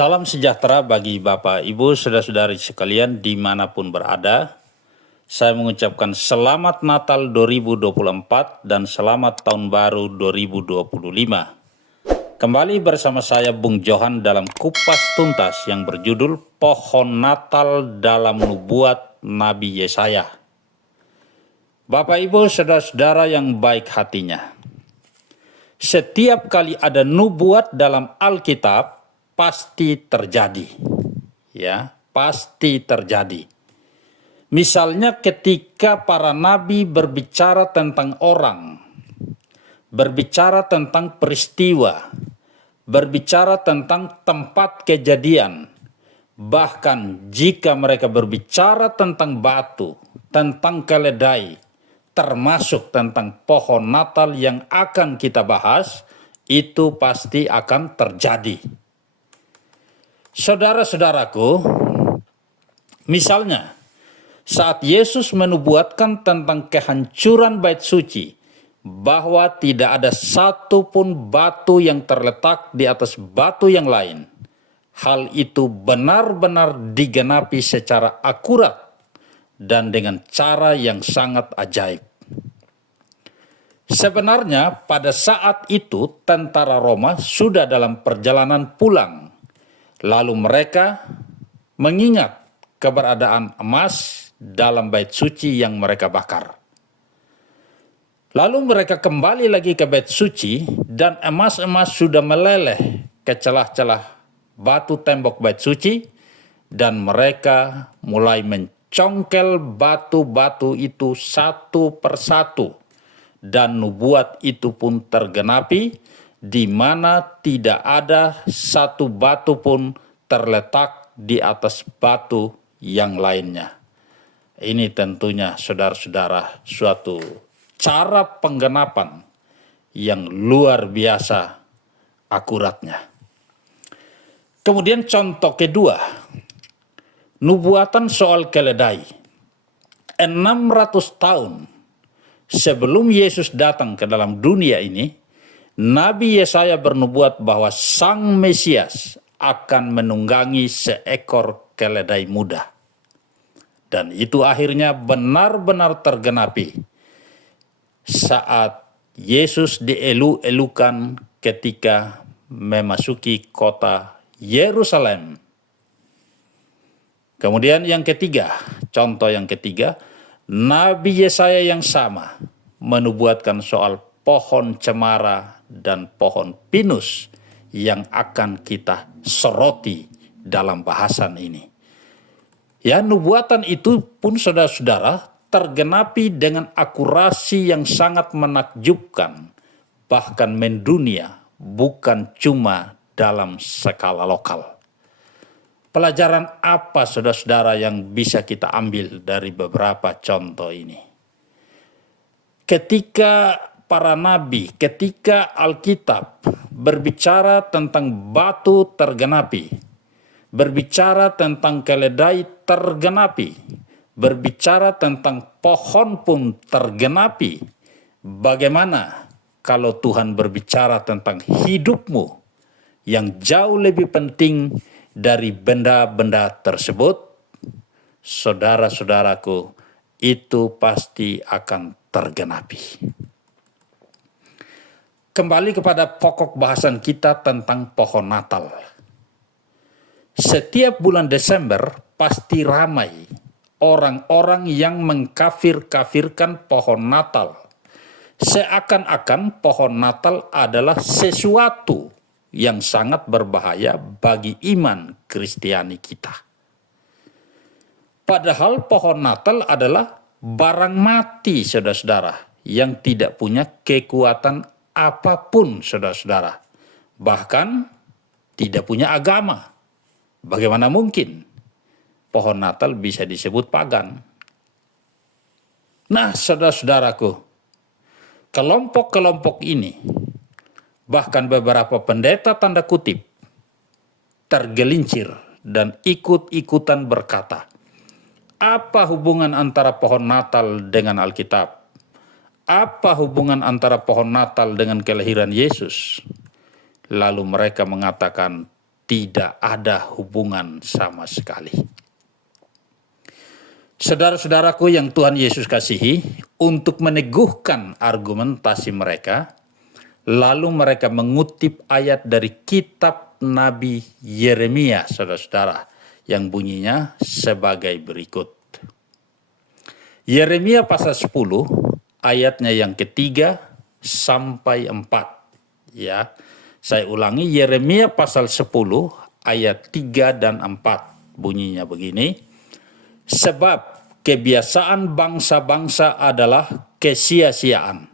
Salam sejahtera bagi Bapak, Ibu, Saudara-saudari sekalian dimanapun berada. Saya mengucapkan selamat Natal 2024 dan selamat Tahun Baru 2025. Kembali bersama saya Bung Johan dalam kupas tuntas yang berjudul Pohon Natal dalam Nubuat Nabi Yesaya. Bapak, Ibu, Saudara-saudara yang baik hatinya. Setiap kali ada nubuat dalam Alkitab, pasti terjadi, ya, pasti terjadi. Misalnya ketika para nabi berbicara tentang orang, berbicara tentang peristiwa, berbicara tentang tempat kejadian, bahkan jika mereka berbicara tentang batu, tentang keledai, termasuk tentang pohon Natal yang akan kita bahas, itu pasti akan terjadi. Saudara-saudaraku, misalnya saat Yesus menubuatkan tentang kehancuran bait suci, bahwa tidak ada satupun batu yang terletak di atas batu yang lain, hal itu benar-benar digenapi secara akurat dan dengan cara yang sangat ajaib. Sebenarnya pada saat itu tentara Roma sudah dalam perjalanan pulang. Lalu mereka mengingat keberadaan emas dalam bait suci yang mereka bakar. Lalu mereka kembali lagi ke bait suci dan emas-emas sudah meleleh ke celah-celah batu tembok bait suci dan mereka mulai mencongkel batu-batu itu satu persatu dan nubuat itu pun tergenapi, di mana tidak ada satu batu pun terletak di atas batu yang lainnya. Ini tentunya saudara-saudara suatu cara penggenapan yang luar biasa akuratnya. Kemudian contoh kedua, nubuatan soal keledai. 600 tahun sebelum Yesus datang ke dalam dunia ini, Nabi Yesaya bernubuat bahwa Sang Mesias akan menunggangi seekor keledai muda. Dan itu akhirnya benar-benar tergenapi saat Yesus dielu-elukan ketika memasuki kota Yerusalem. Kemudian yang ketiga, contoh yang ketiga, Nabi Yesaya yang sama menubuatkan soal pohon cemara dan pohon pinus yang akan kita soroti dalam bahasan ini. Ya, nubuatan itu pun saudara-saudara tergenapi dengan akurasi yang sangat menakjubkan, bahkan mendunia, bukan cuma dalam skala lokal. Pelajaran apa saudara-saudara yang bisa kita ambil dari beberapa contoh ini? Ketika para nabi, ketika Alkitab berbicara tentang batu tergenapi, berbicara tentang keledai tergenapi, berbicara tentang pohon pun tergenapi, bagaimana kalau Tuhan berbicara tentang hidupmu yang jauh lebih penting dari benda-benda tersebut? Saudara-saudaraku, itu pasti akan tergenapi. Kembali kepada pokok bahasan kita tentang pohon Natal. Setiap bulan Desember pasti ramai orang-orang yang mengkafir-kafirkan pohon Natal. Seakan-akan pohon Natal adalah sesuatu yang sangat berbahaya bagi iman Kristiani kita. Padahal pohon Natal adalah barang mati, saudara-saudara, yang tidak punya kekuatan apapun, saudara-saudara. Bahkan tidak punya agama. Bagaimana mungkin pohon Natal bisa disebut pagan? Nah, saudara-saudaraku, kelompok-kelompok ini, bahkan beberapa pendeta tanda kutip, tergelincir dan ikut-ikutan berkata, apa hubungan antara pohon Natal dengan Alkitab? Apa hubungan antara pohon Natal dengan kelahiran Yesus? Lalu mereka mengatakan, tidak ada hubungan sama sekali. Saudara-saudaraku yang Tuhan Yesus kasihi, untuk meneguhkan argumentasi mereka, lalu mereka mengutip ayat dari kitab Nabi Yeremia, saudara-saudara, yang bunyinya sebagai berikut. Yeremia pasal 10, ayatnya yang ketiga sampai 4. Ya, saya ulangi, Yeremia pasal 10, ayat 3 dan 4. Bunyinya begini. Sebab kebiasaan bangsa-bangsa adalah kesia-siaan.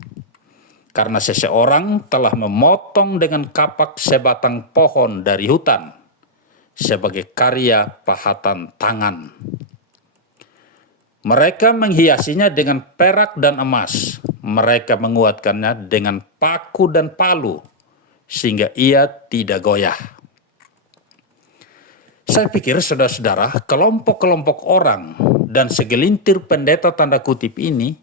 Karena seseorang telah memotong dengan kapak sebatang pohon dari hutan sebagai karya pahatan tangan. Mereka menghiasinya dengan perak dan emas. Mereka menguatkannya dengan paku dan palu sehingga ia tidak goyah. Saya pikir saudara-saudara, kelompok-kelompok orang dan segelintir pendeta tanda kutip ini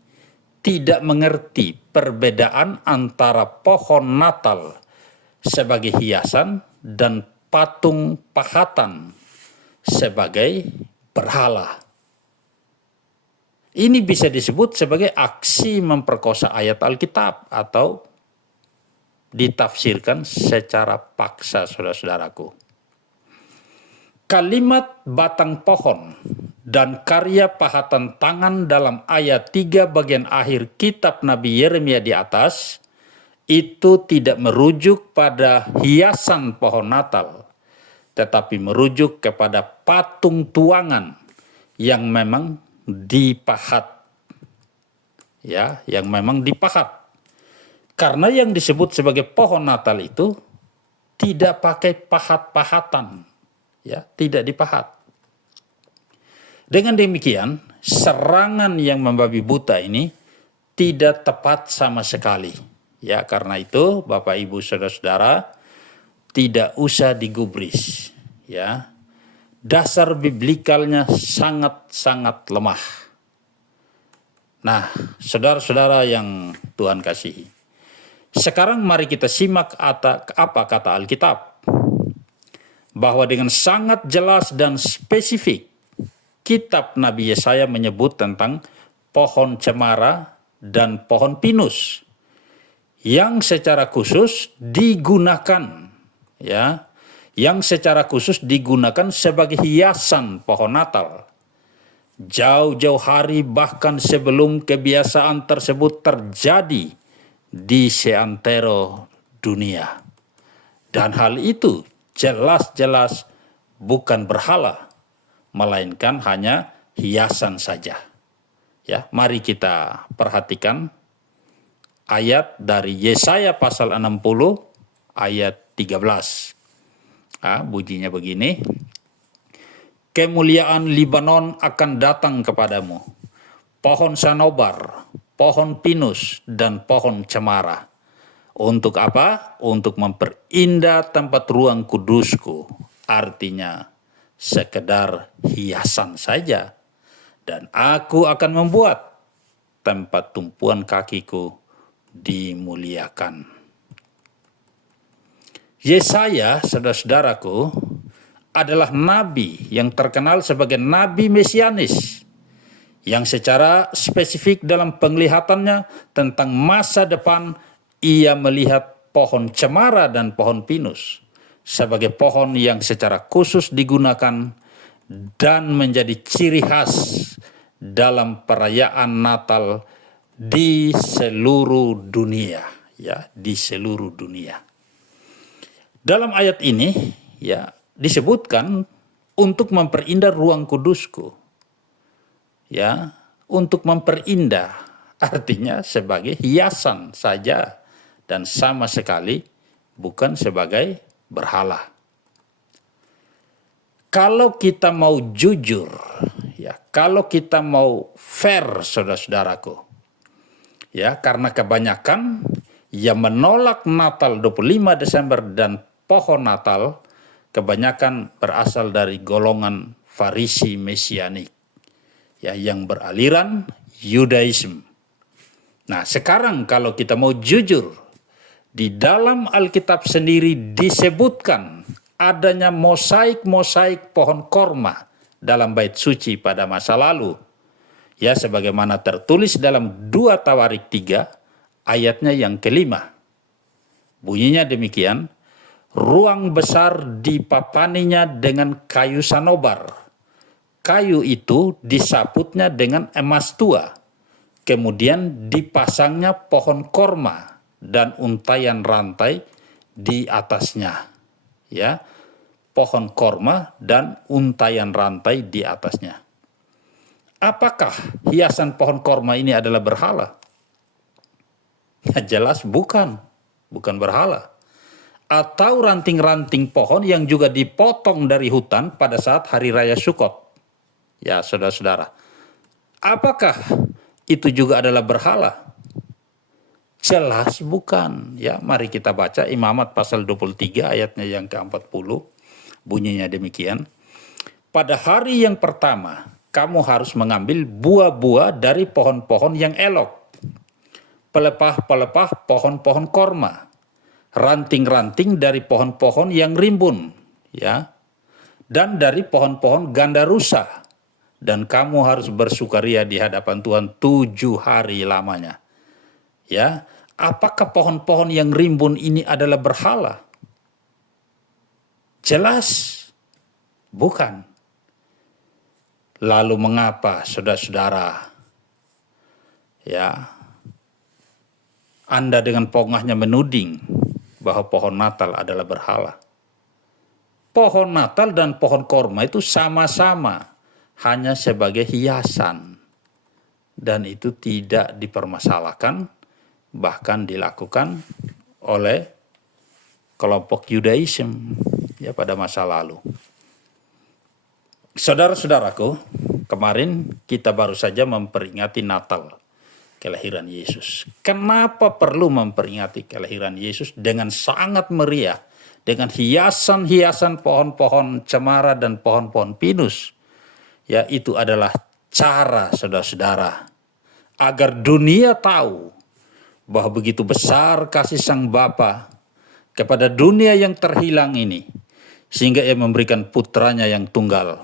tidak mengerti perbedaan antara pohon Natal sebagai hiasan dan patung pahatan sebagai berhala. Ini bisa disebut sebagai aksi memperkosa ayat Alkitab atau ditafsirkan secara paksa, saudara-saudaraku. Kalimat batang pohon dan karya pahatan tangan dalam ayat 3 bagian akhir kitab Nabi Yeremia di atas itu tidak merujuk pada hiasan pohon Natal, tetapi merujuk kepada patung tuangan yang memang dipahat. Ya, yang memang dipahat. Karena yang disebut sebagai pohon Natal itu tidak pakai pahat-pahatan. Ya, tidak dipahat. Dengan demikian, serangan yang membabi buta ini tidak tepat sama sekali. Ya, karena itu Bapak Ibu Saudara-saudara tidak usah digubris. Ya. Dasar biblikalnya sangat-sangat lemah. Nah, saudara-saudara yang Tuhan kasihi. Sekarang mari kita simak apa kata Alkitab. Bahwa dengan sangat jelas dan spesifik, kitab Nabi Yesaya menyebut tentang pohon cemara dan pohon pinus yang secara khusus digunakan, ya, yang secara khusus digunakan sebagai hiasan pohon Natal. Jauh-jauh hari bahkan sebelum kebiasaan tersebut terjadi di seantero dunia. Dan hal itu jelas-jelas bukan berhala, melainkan hanya hiasan saja. Ya, mari kita perhatikan ayat dari Yesaya pasal 60 ayat 13. Bunyinya begini. Kemuliaan Libanon akan datang kepadamu, pohon sanobar, pohon pinus, dan pohon cemara. Untuk apa? Untuk memperindah tempat ruang kudusku. Artinya sekedar hiasan saja. Dan aku akan membuat tempat tumpuan kakiku dimuliakan. Yesaya, saudara-saudaraku, adalah nabi yang terkenal sebagai nabi mesianis. Yang secara spesifik dalam penglihatannya tentang masa depan, ia melihat pohon cemara dan pohon pinus sebagai pohon yang secara khusus digunakan dan menjadi ciri khas dalam perayaan Natal di seluruh dunia, ya, di seluruh dunia. Dalam ayat ini, ya, disebutkan untuk memperindah ruang kudusku. Ya, untuk memperindah artinya sebagai hiasan saja dan sama sekali bukan sebagai berhala. Kalau kita mau jujur, ya, kalau kita mau fair, saudara-saudaraku, ya, karena kebanyakan yang menolak Natal 25 Desember dan pohon Natal kebanyakan berasal dari golongan Farisi Mesianik, ya, yang beraliran Yudaisme. Nah, sekarang kalau kita mau jujur, di dalam Alkitab sendiri disebutkan adanya mosaik-mosaik pohon korma dalam bait suci pada masa lalu. Ya, sebagaimana tertulis dalam 2 Tawarik 3 ayatnya yang kelima. Bunyinya demikian, ruang besar dipapaninya dengan kayu sanobar. Kayu itu disaputnya dengan emas tua. Kemudian dipasangnya pohon korma dan untayan rantai di atasnya. Ya, pohon korma dan untayan rantai di atasnya. Apakah hiasan pohon korma ini adalah berhala? Ya, jelas bukan berhala. Atau ranting-ranting pohon yang juga dipotong dari hutan pada saat Hari Raya Sukot. Ya, saudara-saudara. Apakah itu juga adalah berhala? Jelas bukan. Ya, mari kita baca Imamat pasal 23 ayatnya yang ke-40. Bunyinya demikian. Pada hari yang pertama, kamu harus mengambil buah-buah dari pohon-pohon yang elok, pelepah-pelepah pohon-pohon korma, ranting-ranting dari pohon-pohon yang rimbun, ya, dan dari pohon-pohon gandarusa. Dan kamu harus bersukaria di hadapan Tuhan 7 hari lamanya. Ya, apakah pohon-pohon yang rimbun ini adalah berhala? Jelas bukan. Lalu mengapa saudara-saudara, ya, Anda dengan pongahnya menuding bahwa pohon Natal adalah berhala? Pohon Natal dan pohon korma itu sama-sama hanya sebagai hiasan, dan itu tidak dipermasalahkan, bahkan dilakukan oleh kelompok Yudaism, ya, pada masa lalu. Saudara-saudaraku, kemarin kita baru saja memperingati Natal, kelahiran Yesus. Kenapa perlu memperingati kelahiran Yesus dengan sangat meriah, dengan hiasan-hiasan pohon-pohon cemara dan pohon-pohon pinus? Ya, itu adalah cara, saudara-saudara, agar dunia tahu bahwa begitu besar kasih Sang Bapa kepada dunia yang terhilang ini, sehingga Ia memberikan putranya yang tunggal,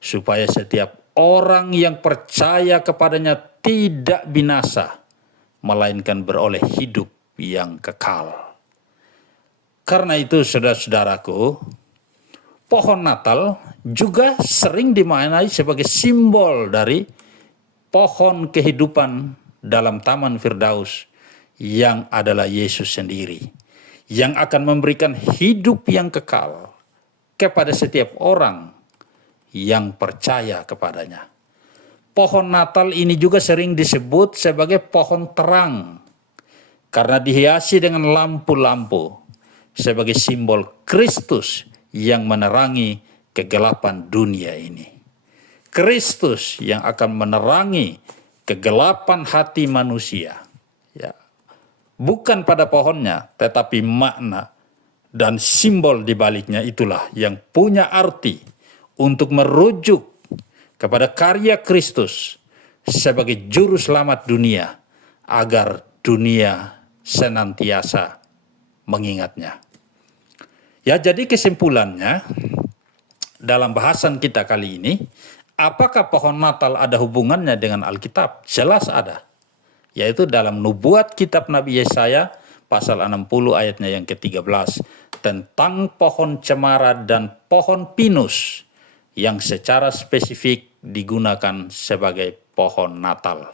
supaya setiap orang yang percaya kepadanya tidak binasa, melainkan beroleh hidup yang kekal. Karena itu, saudara-saudaraku, pohon Natal juga sering dimaknai sebagai simbol dari pohon kehidupan dalam Taman Firdaus yang adalah Yesus sendiri, yang akan memberikan hidup yang kekal kepada setiap orang yang percaya kepadanya. Pohon Natal ini juga sering disebut sebagai pohon terang karena dihiasi dengan lampu-lampu sebagai simbol Kristus yang menerangi kegelapan dunia ini. Kristus yang akan menerangi kegelapan hati manusia. Ya. Bukan pada pohonnya, tetapi makna dan simbol di baliknya itulah yang punya arti untuk merujuk kepada karya Kristus sebagai juru selamat dunia, agar dunia senantiasa mengingatnya. Ya, jadi kesimpulannya dalam bahasan kita kali ini, apakah pohon Natal ada hubungannya dengan Alkitab? Jelas ada, yaitu dalam nubuat kitab Nabi Yesaya pasal 60 ayatnya yang ke-13 tentang pohon cemara dan pohon pinus yang secara spesifik digunakan sebagai pohon Natal.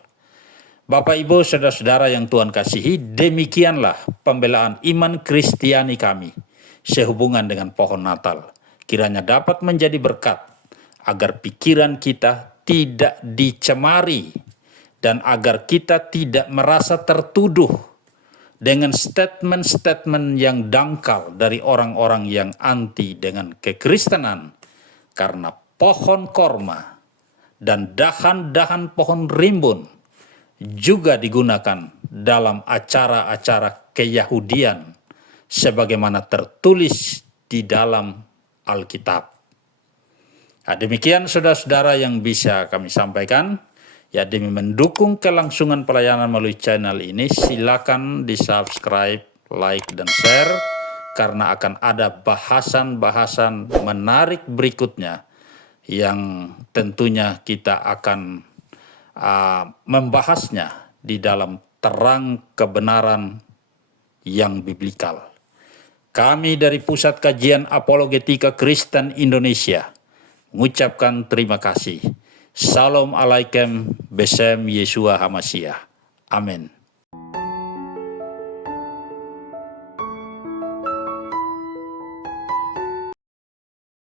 Bapak, Ibu, saudara-saudara yang Tuhan kasihi, demikianlah pembelaan iman Kristiani kami sehubungan dengan pohon Natal. Kiranya dapat menjadi berkat agar pikiran kita tidak dicemari dan agar kita tidak merasa tertuduh dengan statement-statement yang dangkal dari orang-orang yang anti dengan kekristenan. Karena pohon korma dan dahan-dahan pohon rimbun juga digunakan dalam acara-acara keyahudian sebagaimana tertulis di dalam Alkitab. Nah, demikian saudara-saudara yang bisa kami sampaikan. Ya, demi mendukung kelangsungan pelayanan melalui channel ini, silakan di-subscribe, like, dan share. karena akan ada bahasan-bahasan menarik berikutnya yang tentunya kita akan membahasnya di dalam terang kebenaran yang biblikal. Kami dari Pusat Kajian Apologetika Kristen Indonesia mengucapkan terima kasih. Salam alaikum, besem Yeshua Hamasiah. Amin.